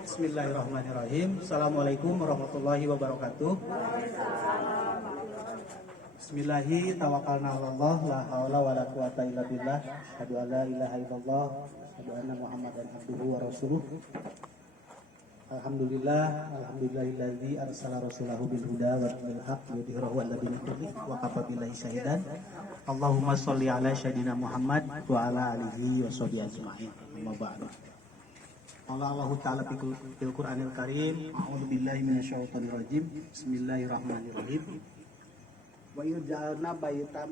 Bismillahirrahmanirrahim. Assalamualaikum warahmatullahi wabarakatuh. Bismillahi tawakkalna 'alallah la haula wala quwata illa billah. Asyhadu an la ilaha illallah, asyhadu anna Muhammadan abduhu wa rasuluh. Alhamdulillahilladzi arsala rasulahu bil huda wa dinil haqq yudhhirahu 'ala dini kulli wa kafa billahi syahidan. Allahumma shalli ala sayyidina Muhammad wa ala alihi wa sahbihi ajma'in. Amma ba'du. Allah Ta'ala fil Qur'anil Karim, a'udzu billahi minasyaitonir rajim. Bismillahirrahmanirrahim. Wa yaj'alna baitan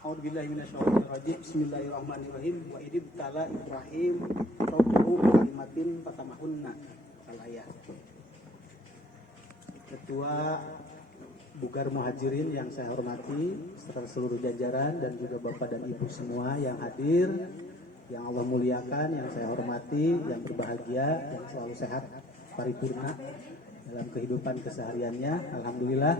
A'udzu billahi minasyaitonir rajim. Bismillahirrahmanirrahim. Wa idib tala Ibrahim rabbuhu kalimatin fatamahunna. Al-ayat. Ketua Bugar Muhajirin yang saya hormati, serta seluruh jajaran dan juga Bapak dan Ibu semua yang hadir, yang Allah muliakan, yang saya hormati, yang berbahagia, yang selalu sehat, paripurna dalam kehidupan kesehariannya. Alhamdulillah,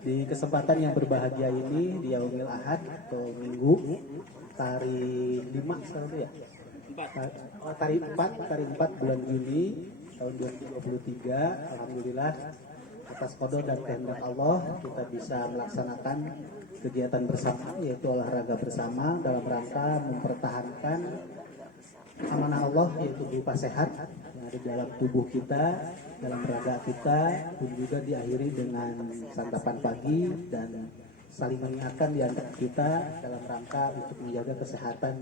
di kesempatan yang berbahagia ini, di Yaumil Ahad atau Minggu, hari 5 sekarang ya? Hari 4 bulan Juni tahun 2023, Alhamdulillah, atas qada dan kehendak Allah kita bisa melaksanakan kegiatan bersama, yaitu olahraga bersama dalam rangka mempertahankan amanah Allah, yaitu berupa sehat yang ada dalam tubuh kita, dalam raga kita, dan juga diakhiri dengan santapan pagi dan saling mengingatkan di antara kita dalam rangka untuk menjaga kesehatan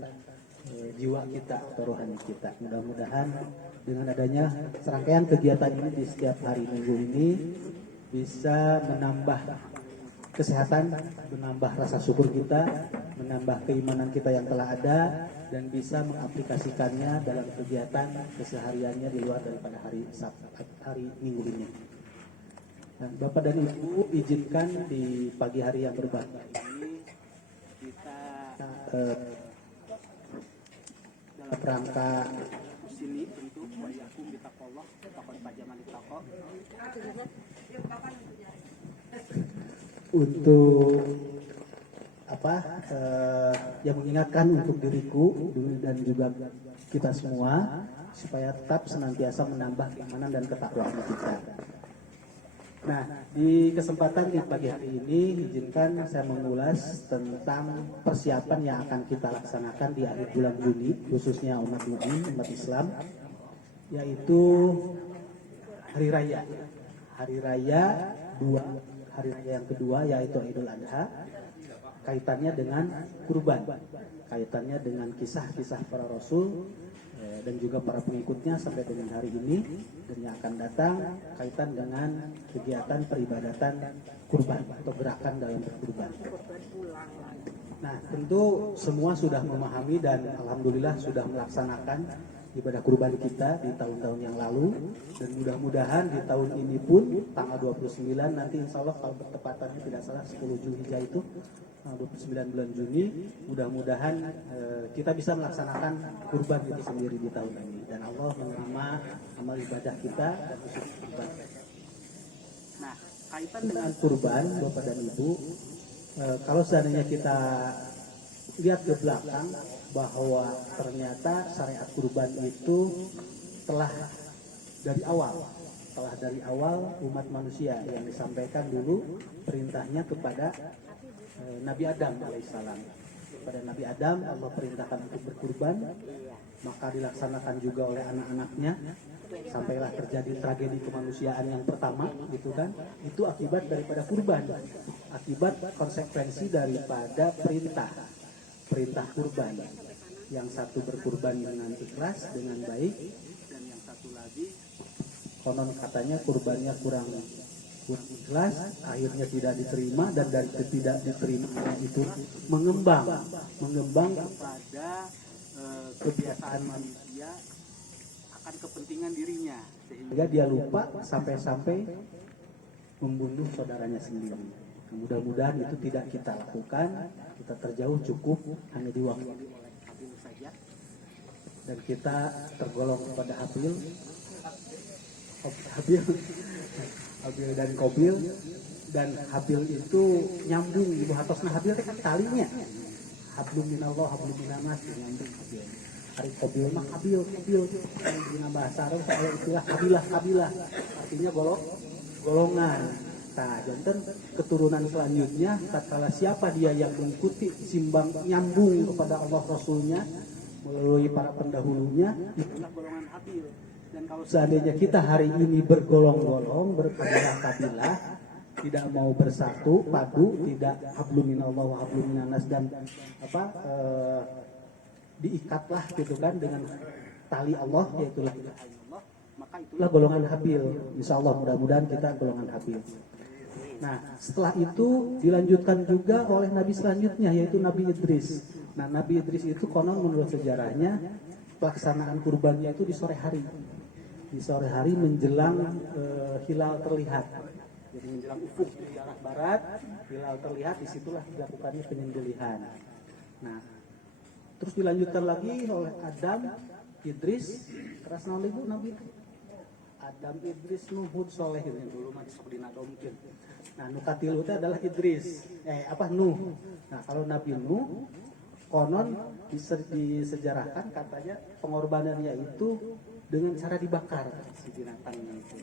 jiwa kita atau rohani kita. Mudah-mudahan dengan adanya serangkaian kegiatan ini di setiap hari Minggu ini bisa menambah kesehatan, menambah rasa syukur kita, menambah keimanan kita yang telah ada, dan bisa mengaplikasikannya dalam kegiatan kesehariannya di luar daripada hari Minggu ini. Dan Bapak dan Ibu, izinkan di pagi hari yang berbahagia ini kita dalam rangka sini tentu wayakum bitaqallah taqon pajaman ditaqo untuk yang mengingatkan untuk diriku dan juga kita semua supaya tetap senantiasa menambah keimanan dan ketakwaan kita. Nah, di kesempatan di pagi hari ini izinkan saya mengulas tentang persiapan yang akan kita laksanakan di akhir bulan Juni, khususnya umat mukmin, umat Islam, yaitu hari raya. Hari raya yang kedua yaitu Idul Adha, kaitannya dengan kurban, kaitannya dengan kisah-kisah para rasul dan juga para pengikutnya sampai dengan hari ini dan yang akan datang, kaitan dengan kegiatan peribadatan kurban atau gerakan dalam berkurban. Nah, tentu semua sudah memahami dan alhamdulillah sudah melaksanakan ibadah kurban kita di tahun-tahun yang lalu, dan mudah-mudahan di tahun ini pun tanggal 29 nanti insya Allah kalau bertepatannya tidak salah 10 Zulhijjah itu 29 bulan Juni, mudah-mudahan kita bisa melaksanakan kurban itu sendiri di tahun ini dan Allah menerima amal ibadah kita dan khusus kurban. Nah, kaitan dengan kurban Bapak dan Ibu, kalau seandainya kita lihat ke belakang bahwa ternyata syariat kurban itu telah dari awal umat manusia yang disampaikan dulu perintahnya kepada Nabi Adam alaihissalam. Pada Nabi Adam Allah perintahkan untuk berkurban, maka dilaksanakan juga oleh anak-anaknya sampailah terjadi tragedi kemanusiaan yang pertama, gitu kan? Itu akibat daripada kurban, akibat konsekuensi daripada perintah kurban. Yang satu berkurban dengan ikhlas, dengan baik, dan yang satu lagi konon katanya kurbannya kurang ikhlas, akhirnya tidak diterima, dan dari tidak diterimanya itu mengembang kepada kebiasaan manusia akan kepentingan dirinya, sehingga dia lupa sampai membunuh saudaranya sendiri. Mudah-mudahan itu tidak kita lakukan, kita terjauh cukup hanya diwakili oleh Habil saja, dan kita tergolong kepada Habil dan Kobil. Dan Habil itu nyambung ibu hatosna Habil kan talinya hablum minallah hablum minanas, nyambung Habil. Hari Qabil mah Qabil. Di bahasa Arab saya istilah kabilah. Artinya golongan. Nah, jantan keturunan selanjutnya tatkala siapa dia yang mengikuti simbang nyambung kepada Allah Rasulnya melalui para pendahulunya, itulah golongan Habil. Dan kalau seandainya kita hari ini bergolong-golong, berkabilah-kabilah, tidak mau bersatu, padu, tidak hablum minallah wa hablum minannas dan diikatlah gitu kan dengan tali Allah, yaitu la ilaha illallah, maka itulah golongan Habil. Insyaallah mudah-mudahan kita golongan Habil. Nah, setelah itu dilanjutkan juga oleh nabi selanjutnya, yaitu Nabi Idris. Nah, Nabi Idris itu konon menurut sejarahnya pelaksanaan kurbannya itu di sore hari. Di sore hari menjelang hilal terlihat. Jadi menjelang ufuk di arah barat, hilal terlihat, disitulah dilakukannya penyembelihan. Nah, terus dilanjutkan lagi oleh Adam, Idris, keras ibu Nabi itu. Adam, Idris, Nuh, Hud, Soleh yang dulu mah disebut mungkin. Nah, Nukatilu itu adalah Idris, Nuh. Nah, kalau Nabi Nuh konon disejarahkan katanya pengorbanannya itu dengan cara dibakar si binatangnya itu,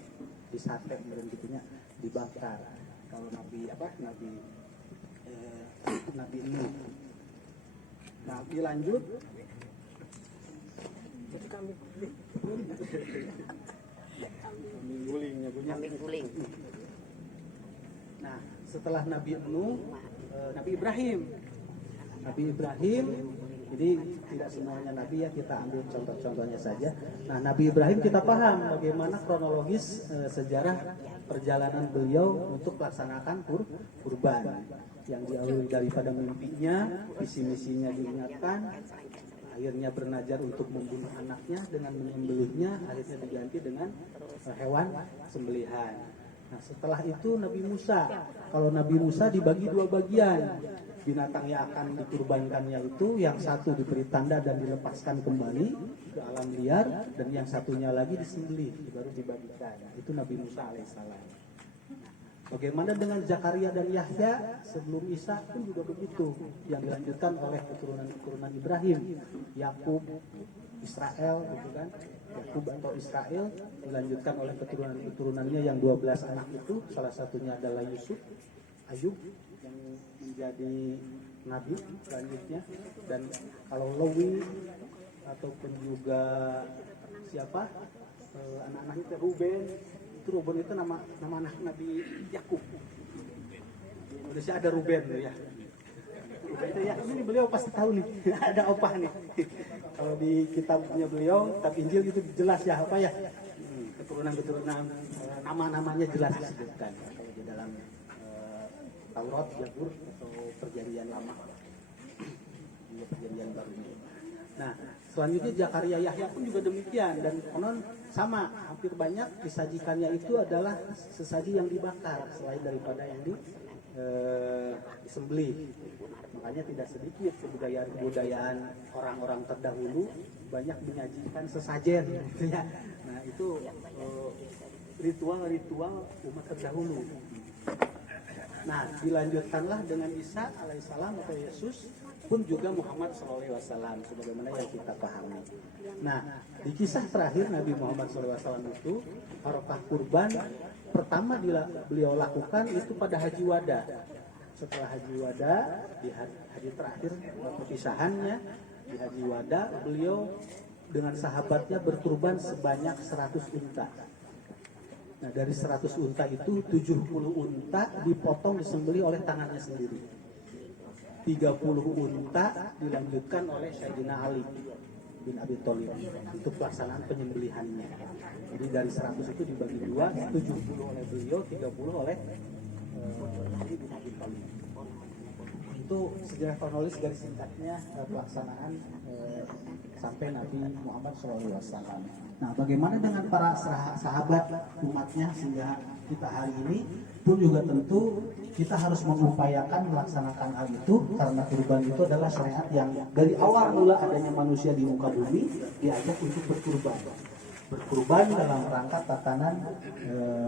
disate dan gitunya dibakar. Kalau Nabi Nabi Nuh. Nah, dilanjut. Kambing guling. Nah, setelah Nabi Nuh, Nabi Ibrahim. Jadi tidak semuanya Nabi ya, kita ambil contoh-contohnya saja. Nah, Nabi Ibrahim kita paham bagaimana kronologis sejarah perjalanan beliau untuk melaksanakan kurban. Yang diawali daripada mimpinya, visi misinya diingatkan, akhirnya bernajar untuk membunuh anaknya dengan menyembelihnya, akhirnya diganti dengan hewan sembelihan. Nah, setelah itu Nabi Musa. Kalau Nabi Musa dibagi dua bagian. Binatang yang akan dikurbankannya itu yang satu diberi tanda dan dilepaskan kembali ke alam liar, dan yang satunya lagi disembelih baru dibagikan. Itu Nabi Musa alaihissalam. Bagaimana dengan Zakaria dan Yahya sebelum Isa pun juga begitu, yang dilanjutkan oleh keturunan Ibrahim, Yakub, Israel gitu kan. Yakub atau Israel dilanjutkan oleh keturunannya yang 12 anak itu, salah satunya adalah Yusuf, Ayub yang menjadi nabi selanjutnya. Dan kalau Lewi ataupun juga siapa anak-anaknya Ruben itu nama anak Nabi Yakub. Di Indonesia ada Ruben ya. Ruben itu ya, ini beliau pasti tahu nih. Ada opah nih. Kalau di kitabnya beliau, kitab Injil itu jelas ya apa ya? Keturunan nama-namanya jelas disebutkan. Kalau di dalam Taurat, Zabur atau Perjanjian Lama, Perjanjian Baru. Nah, selanjutnya Zakaria Yahya pun juga demikian, dan konon sama, hampir banyak disajikannya itu adalah sesaji yang dibakar selain daripada yang disembelih. Makanya tidak sedikit kebudayaan orang-orang terdahulu banyak menyajikan sesajen gitu ya. Nah, itu ritual umat terdahulu. Nah, dilanjutkanlah dengan Isa alaihissalam atau Yesus, pun juga Muhammad SAW sebagaimana yang kita pahami. Nah, di kisah terakhir Nabi Muhammad SAW itu, Arafah kurban pertama beliau lakukan itu pada Haji Wada. Setelah Haji Wada, di hari terakhir perpisahannya di Haji Wada, beliau dengan sahabatnya berkurban sebanyak 100 unta. Nah, dari 100 unta itu 70 unta dipotong disembelih oleh tangannya sendiri. 30 unta dilanjutkan oleh Sayyidina Ali bin Abi Thalib untuk pelaksanaan penyembelihannya. Jadi dari 100 itu dibagi dua, 70 oleh beliau, 30 oleh Ali bin Abi Thalib. Itu sejarah kronologis garis singkatnya pelaksanaan sampai Nabi Muhammad SAW. Nah, bagaimana dengan para sahabat umatnya sehingga kita hari ini pun juga tentu kita harus mengupayakan melaksanakan hal itu, karena kurban itu adalah syariat yang dari awal mula adanya manusia di muka bumi diajak untuk berkurban. berkurban dalam rangka tatanan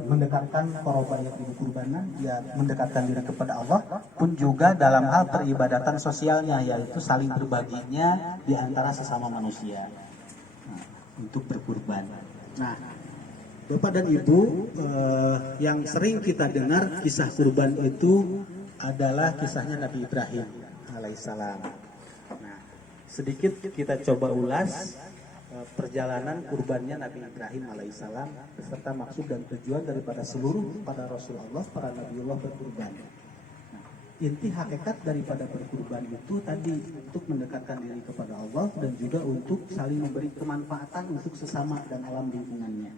mendekatkan korban yang kurbanan, ya mendekatkan diri kepada Allah, pun juga dalam hal peribadatan sosialnya, yaitu saling berbaginya di antara sesama manusia untuk berkurban. Nah, Bapak dan Ibu, yang sering kita dengar kisah kurban itu adalah kisahnya Nabi Ibrahim alaihissalam. Nah, sedikit kita coba ulas perjalanan kurbannya Nabi Ibrahim alaihissalam beserta maksud dan tujuan daripada seluruh para Rasulullah, para Nabiullah berkurban. Nah, inti hakikat daripada berkurban itu tadi untuk mendekatkan diri kepada Allah dan juga untuk saling memberi kemanfaatan untuk sesama dan alam lingkungannya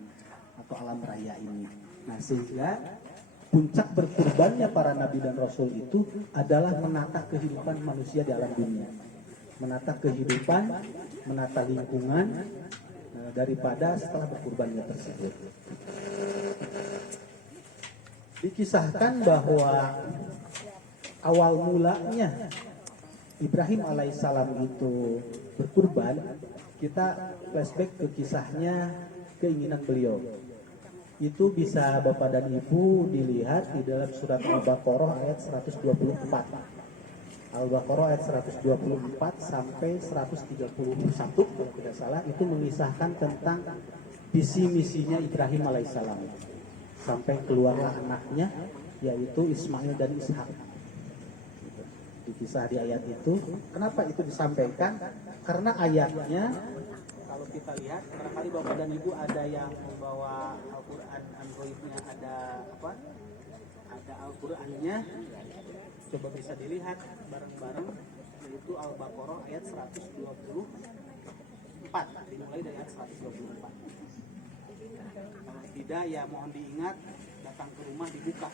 atau alam raya ini. Nah, sehingga puncak berkurbannya para Nabi dan Rasul itu adalah menata kehidupan manusia di alam dunia. Menata kehidupan, menata lingkungan daripada setelah berkurbannya tersebut. Dikisahkan bahwa awal mulanya Ibrahim alaihissalam itu berkurban, kita flashback ke kisahnya, keinginan beliau. Itu bisa Bapak dan Ibu dilihat di dalam surat Al-Baqarah ayat 124. Al-Baqarah ayat 124 sampai 131 kalau tidak salah, itu mengisahkan tentang visi misinya Ibrahim alaihissalam sampai keluarlah anaknya yaitu Ismail dan Ishak. Dikisah di ayat itu. Kenapa itu disampaikan? Karena ayatnya kalau kita lihat, barangkali Bapak dan Ibu ada yang membawa Al-Quran Androidnya, ada apa? Ada Al-Qurannya. Coba bisa dilihat bareng-bareng, yaitu Al-Baqarah ayat 124, dimulai dari ayat 124. Kalau tidak ya mohon diingat, datang ke rumah dibuka.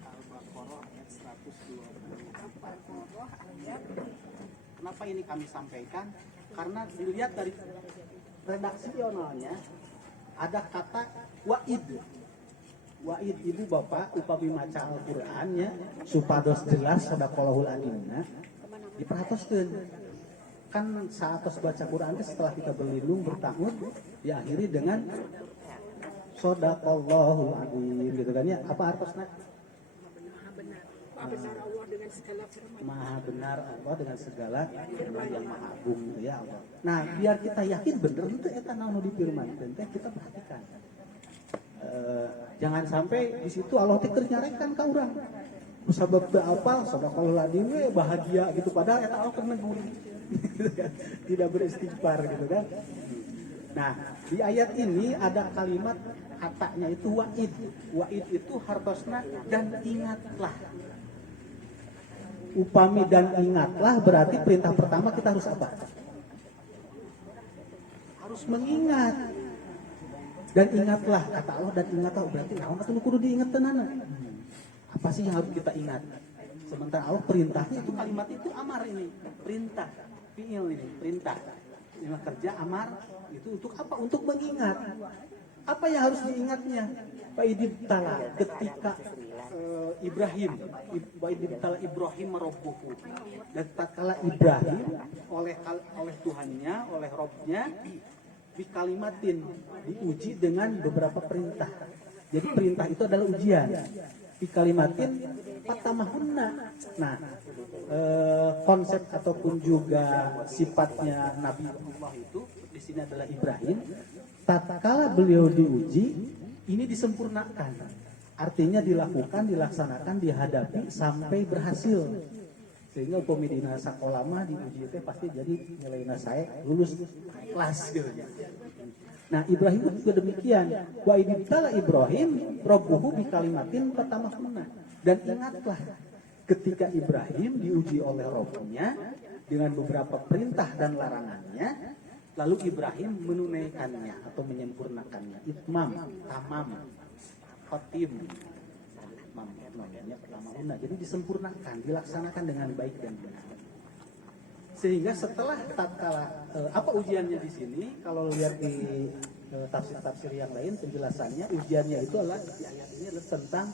Al-Baqarah ayat 124. Kenapa ini kami sampaikan? Karena dilihat dari redaksionalnya ada kata wa'id. Wa'id ibu bapak upami maca Al-Qur'annya supados jelas sadaqallahul adinna diperhatoskeun. Kan saat baca Quran setelah kita berlindung bertakut diakhiri dengan sadaqallahul adin gitu kan ya. Apa artosna? Maha benar Allah dengan segala firman yang maha agung ya Allah. Nah, biar kita yakin bener itu eta naon difirmankeun teh kita perhatikan. Jangan sampai di situ Allah teh nyarekan ka urang. Sabab teu apal sadaqallahul adzim bahagia gitu padahal eta Allah keur negur. Tidak beristighfar gitu kan. Nah, di ayat ini ada kalimat katanya itu wa'id. Wa'id itu hartosna dan ingatlah. Upami dan ingatlah berarti perintah pertama kita harus apa? Harus mengingat. Dan ingatlah, kata Allah, dan ingatlah berarti naon atuh kudu diingat tenan. Apa sih yang harus kita ingat? Sementara Allah perintahnya itu kalimat itu amar ini, perintah, fi'il ini, perintah. Lima kerja amar itu untuk apa? Untuk mengingat. Apa yang harus diingatnya? Fa'idibtala ketika Ibrahim Ibrahim rabbuhu, dan tatkala Ibrahim oleh Tuhannya, oleh Robnya bikalimatin diuji dengan beberapa perintah. Jadi perintah itu adalah ujian. Bikalimatin patamahunna. Nah, konsep ataupun juga sifatnya Nabi Allah itu di sini adalah Ibrahim. Tatkala beliau diuji, ini disempurnakan. Artinya dilakukan, dilaksanakan, dihadapi sampai berhasil. Sehingga upami dina sakola mah diuji teh pasti jadi nilainya saya lulus kelas gitu ya. Nah, Ibrahim juga demikian. Wa idibtala Ibrahim rabbuhu bikalimatin fatamahunna. Dan ingatlah ketika Ibrahim diuji oleh Rabbnya dengan beberapa perintah dan larangannya, lalu Ibrahim menunaikannya atau menyempurnakannya. Itmam, tamam, khotim. Jadi disempurnakan, dilaksanakan dengan baik dan benar. Sehingga setelah tatkala apa ujiannya di sini? Kalau lihat di tafsir-tafsir yang lain penjelasannya, ujiannya itu adalah di ayat ini adalah tentang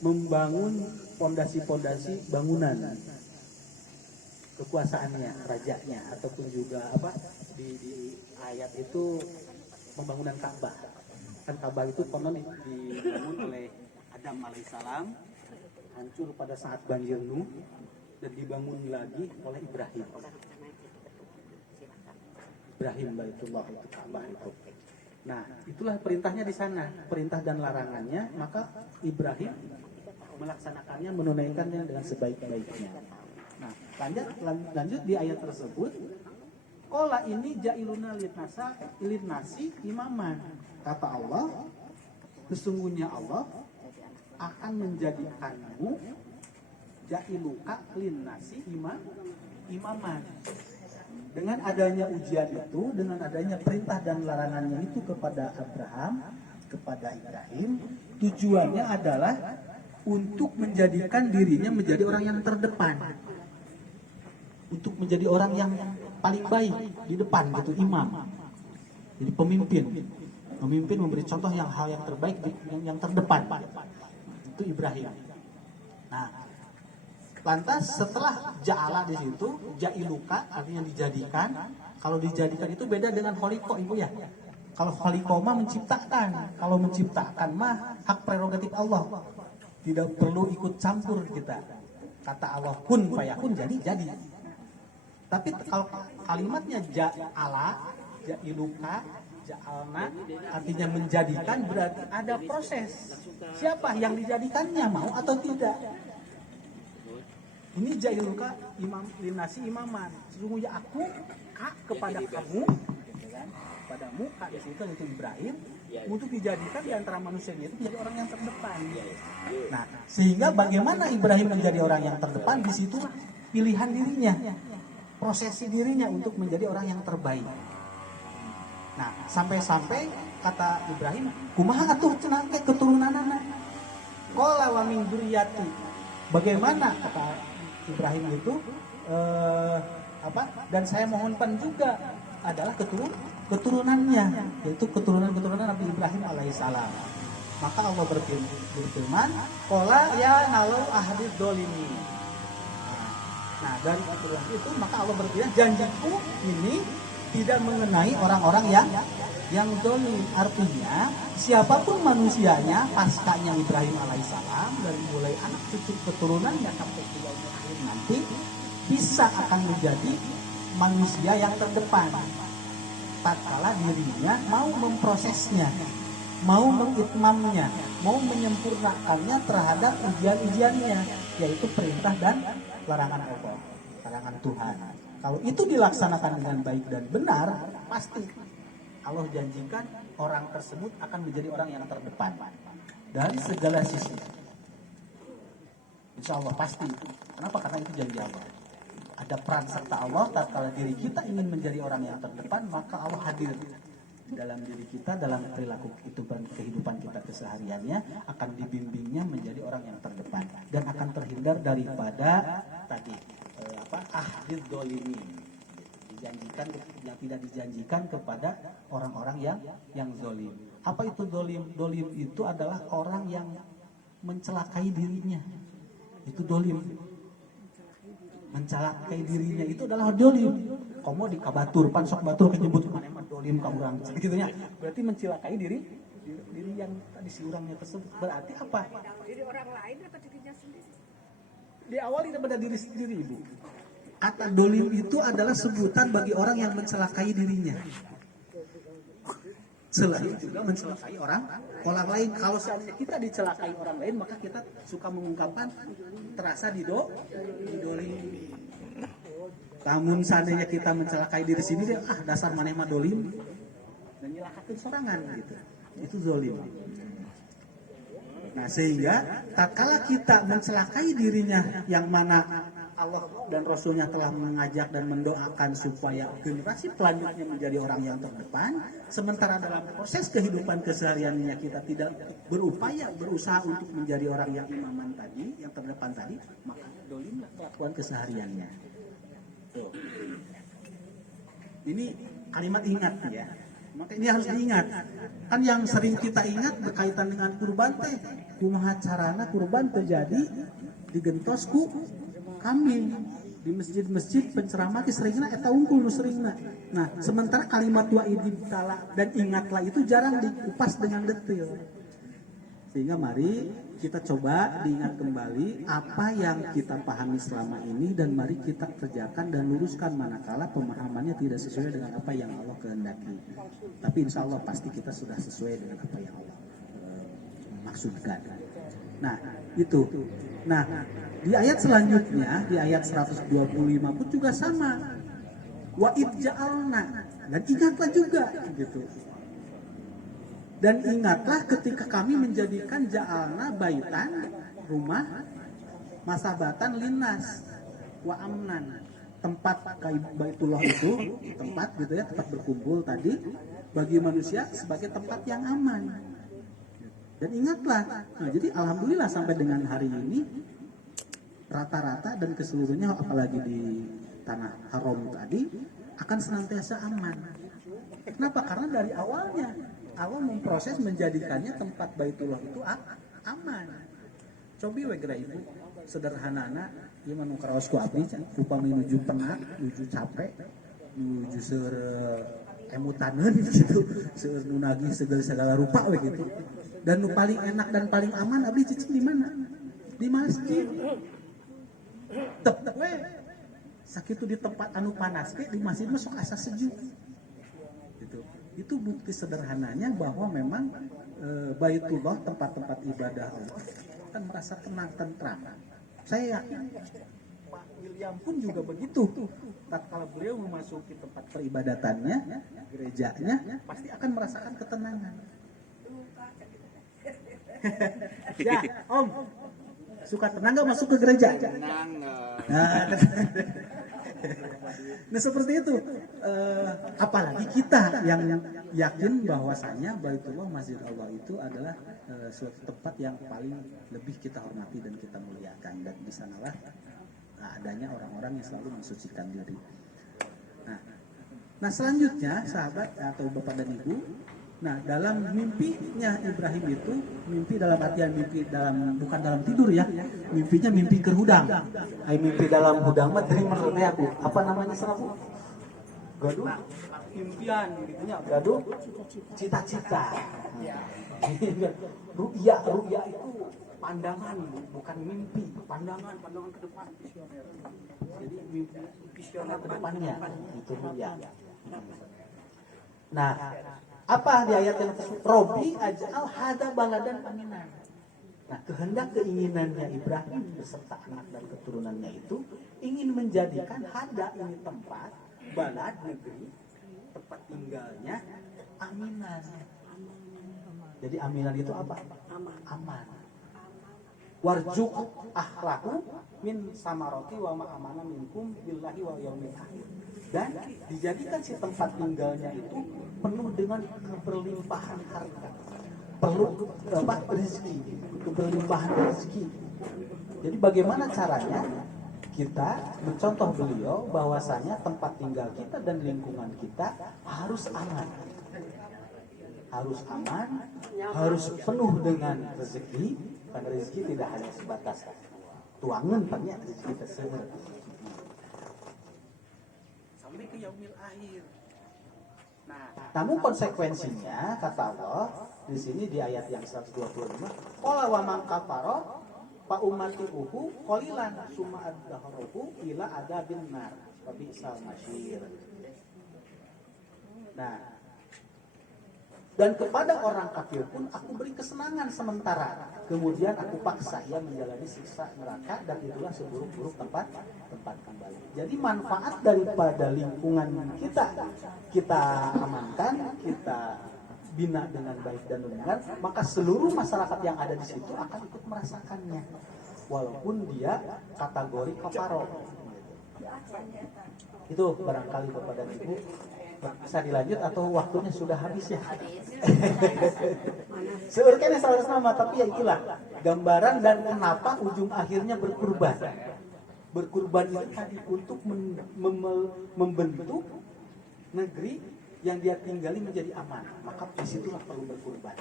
membangun pondasi-pondasi bangunan. kekuasaannya, rajanya, ataupun juga di ayat itu pembangunan Ka'bah. Kan Ka'bah itu konon dibangun oleh Adam alaihissalam, hancur pada saat banjir Nuh, dan dibangun lagi oleh Ibrahim. Baitullah itu Ka'bah itu. Nah, itulah perintahnya di sana, perintah dan larangannya, maka Ibrahim melaksanakannya, menunaikannya dengan sebaik-baiknya. Nah, lanjut di ayat tersebut, qala ini ja'iluna linnasi imaman. Kata Allah, sesungguhnya Allah akan menjadikanmu ja'iluka linnasi imaman. Dengan adanya ujian itu, dengan adanya perintah dan larangannya itu kepada Abraham, kepada Ibrahim, tujuannya adalah untuk menjadikan dirinya menjadi orang yang terdepan, untuk menjadi orang yang paling baik di depan, gitu, imam. Jadi pemimpin memberi contoh hal yang terbaik, yang terdepan. Itu Ibrahim. Nah, lantas setelah ja'ala di situ, ja'iluka artinya dijadikan. Kalau dijadikan itu beda dengan khaliqo, Ibu ya. Kalau khaliqo mah menciptakan, kalau menciptakan mah hak prerogatif Allah. Tidak perlu ikut campur kita. Kata Allah kun fayakun, jadi. Tapi kalau kalimatnya ja'ala, ja'iluka, ja'alna artinya menjadikan, berarti ada proses. Siapa yang dijadikannya, mau atau tidak? Ini ja'iluka linnasi imaman. Sesungguhnya aku kepada kamu, padamu di situ itu Ibrahim, untuk dijadikan di antara manusia itu menjadi orang yang terdepan. Nah, sehingga bagaimana Ibrahim menjadi orang yang terdepan, di situ pilihan dirinya, prosesi dirinya untuk menjadi orang yang terbaik. Nah, sampai-sampai kata Ibrahim, kumaha atuh cenah ke keturunanana. Qala wa min dzurriyyati. Bagaimana kata Ibrahim itu dan saya mohonkan juga adalah keturunannya, yaitu keturunan Nabi Ibrahim alaihissalam. Maka Allah berfirman, qala ya nalu ahdi dzalimi. Nah, dari keturunan itu maka Allah berfirman, janjiku ini tidak mengenai orang-orang yang zalim. Artinya siapapun manusianya paskanya Ibrahim alaihissalam, dari mulai anak cucu keturunannya sampai ke yaumil akhir nanti, bisa akan menjadi manusia yang terdepan tatkala dirinya mau memprosesnya, mau mengitmamnya, mau menyempurnakannya terhadap ujian-ujiannya, yaitu perintah dan larangan Allah, larangan Tuhan. Kalau itu dilaksanakan dengan baik dan benar, pasti Allah janjikan orang tersebut akan menjadi orang yang terdepan dari segala sisi. Insya Allah pasti. Kenapa? Karena itu janji Allah. Ada peran serta Allah tatkala diri kita ingin menjadi orang yang terdepan, maka Allah hadir di dalam diri kita, dalam perilaku kehidupan kita kesehariannya, akan dibimbingnya menjadi orang yang terdepan dan akan terhindar daripada tadi ahdid dzalimin, dijanjikan yang tidak dijanjikan kepada orang-orang yang zalim. Apa itu zalim? Zalim itu adalah orang yang mencelakai dirinya. Itu zalim. Mencelakai dirinya itu adalah zalim. Komo di kabatur, pan sok batur kenyebut mana mah zalim ka urang. Begitunya. Berarti mencelakai diri yang tadi si urangnya tersebut. Berarti apa? Diri orang lain atau dirinya sendiri? Diawali daripada diri sendiri, Ibu. Kata dolim itu adalah sebutan bagi orang yang mencelakai dirinya. Selain juga mencelakai orang lain. Kalau seandainya kita dicelakai orang lain, maka kita suka mengungkapkan terasa didolim. Namun seandainya kita mencelakai diri sendiri, dasar maneh mah dolim, dan nyelakakeun sorangan gitu. Itu zolim. Nah, sehingga tatkala kita mencelakai dirinya, yang mana Allah dan Rasulnya telah mengajak dan mendoakan supaya generasi selanjutnya menjadi orang yang terdepan, sementara dalam proses kehidupan kesehariannya kita tidak berusaha untuk menjadi orang yang imaman tadi, yang terdepan tadi, maka dolimlah kelakuan kesehariannya. Tuh. Ini kalimat ingat ya. Maka ini harus diingat. Kan yang sering kita ingat berkaitan dengan kurban teh, kumaha carana kurban terjadi digentosku kambing. di masjid-masjid penceramah ki seringna eta unggul nu seringna. Nah, sementara kalimat wa idibtala dan ingatlah itu jarang dikupas dengan detail. Sehingga mari kita coba diingat kembali apa yang kita pahami selama ini dan mari kita kerjakan dan luruskan manakala pemahamannya tidak sesuai dengan apa yang Allah kehendaki. Tapi insya Allah pasti kita sudah sesuai dengan apa yang Allah maksudkan. Nah, itu. Nah, di ayat selanjutnya, di ayat 125 pun juga sama. Wa idja'alna, dan ingatlah juga gitu. Dan ingatlah ketika kami menjadikan ja'alna baitan, rumah, masabatan linnas, wa amnan, tempat baitullah itu, tempat gitu ya, tempat berkumpul tadi, bagi manusia sebagai tempat yang aman. Dan ingatlah, nah, jadi alhamdulillah sampai dengan hari ini, rata-rata dan keseluruhnya apalagi di tanah haram tadi, akan senantiasa aman. Kenapa? Karena dari awalnya, Allah memproses menjadikannya tempat baitullah itu aman. Cobi we geura ibu sederhanana ieu mah nu karaos ku abdi upami nuju penat, nuju capek, nuju seur emutaneun gitu, seur nu nagih segala rupa we gitu. Dan nu paling enak dan paling aman abdi cicing di mana? Di masjid. Tep we sakitu di tempat anu panas ge di masjid mah sok asa sejuk. Gitu. Itu bukti sederhananya bahwa memang Baitullah, tempat-tempat ibadah Allah akan merasa tenang, tentram. Saya yakin Pak William pun juga begitu. Tatkala beliau memasuki tempat peribadatannya, gerejanya, pasti akan merasakan ketenangan. Ya, Om, suka tenang nggak masuk ke gereja? Tenang. Nah seperti itu. Apalagi kita yang yakin bahwasanya Baitullah Masjid Allah itu adalah suatu tempat yang paling lebih kita hormati dan kita muliakan, dan di sanalah adanya orang-orang yang selalu mensucikan diri. Nah selanjutnya sahabat atau bapak dan ibu, nah dalam mimpinya Ibrahim itu, mimpi dalam artian mimpi dalam, bukan dalam tidur ya, mimpinya mimpi kerhudang. Mimpi dalam hudang mah dari menurut aku apa namanya serabu? Gaduh, impian gitunya, gaduh, cita-cita. Ru'ya itu pandangan, bukan mimpi, pandangan ke depan. Jadi mimpi visioner ke depannya itu ru'ya. Nah, apa di ayat yang tersebut? Robi aj'al hada baladan aminan. Nah, kehendak keinginannya Ibrahim beserta anak dan keturunannya itu ingin menjadikan hada ini tempat, balad negeri, tempat tinggalnya aminan. Jadi aminan itu apa? Aman. Warjuk akhlaku min samaroti wa ma'amana minkum billahi wa yaumil akhir. Dan dijadikan si tempat tinggalnya itu penuh dengan keberlimpahan harta, perlu rezeki, keberlimpahan rezeki. Jadi bagaimana caranya kita mencontoh beliau bahwasanya tempat tinggal kita dan lingkungan kita harus aman, harus penuh dengan rezeki. Karena rezeki tidak hanya sebatas tuangan, banyak rezeki tersebut sampai ke yaumil akhir. Nah, namun konsekuensinya kata Allah di sini di ayat yang 125, qala wa man kafara fa ummatuhu qalilan summa adharuhu ila adabin nar wa bi'sal masyir. Nah, dan kepada orang kafir pun aku beri kesenangan sementara, kemudian aku paksa ia menjalani siksa neraka, dan itulah seburuk-buruk tempat kembali. Jadi manfaat daripada lingkungan kita amankan, kita bina dengan baik dan benar, maka seluruh masyarakat yang ada di situ akan ikut merasakannya, walaupun dia kategori kafaro. Itu barangkali Bapak dan Ibu. Bisa dilanjut atau waktunya sudah habis ya? Sebenarnya salah nama, tapi ya itulah gambaran dan kenapa ujung akhirnya berkurban. Berkurban itu tadi untuk membentuk negeri yang dia tinggali menjadi aman. Maka disitulah perlu berkurban.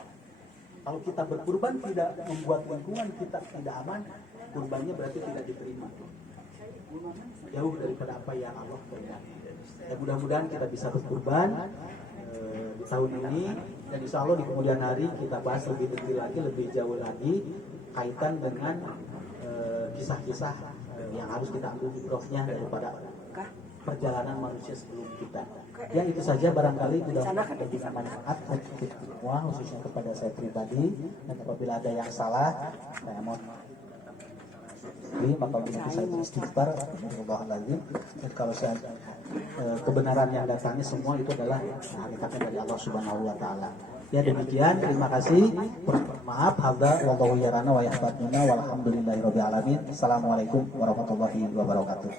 Kalau kita berkurban tidak membuat lingkungan kita tidak aman, kurbannya berarti tidak diterima. jauh daripada apa yang Allah kehendaki. Ya, mudah-mudahan kita bisa berkurban di tahun ini, dan insya Allah di kemudian hari kita bahas lebih detail lagi, lebih jauh lagi kaitan dengan kisah-kisah yang harus kita ambil ibrohnya daripada perjalanan manusia sebelum kita. Ya, itu saja barangkali mudah-mudahan memberikan manfaat untuk kita semua, khususnya kepada saya pribadi, dan apabila ada yang salah saya mohon maka untuk saya beristighfar lagi, dan kalau saya kebenaran yang datangnya semua itu adalah hakikatnya dari Allah Subhanahu wa taala. Ya, demikian, terima kasih. Maaf, hadza wallahu yarana wa yahfaduna walhamdulillahirabbil alamin. Assalamualaikum warahmatullahi wabarakatuh.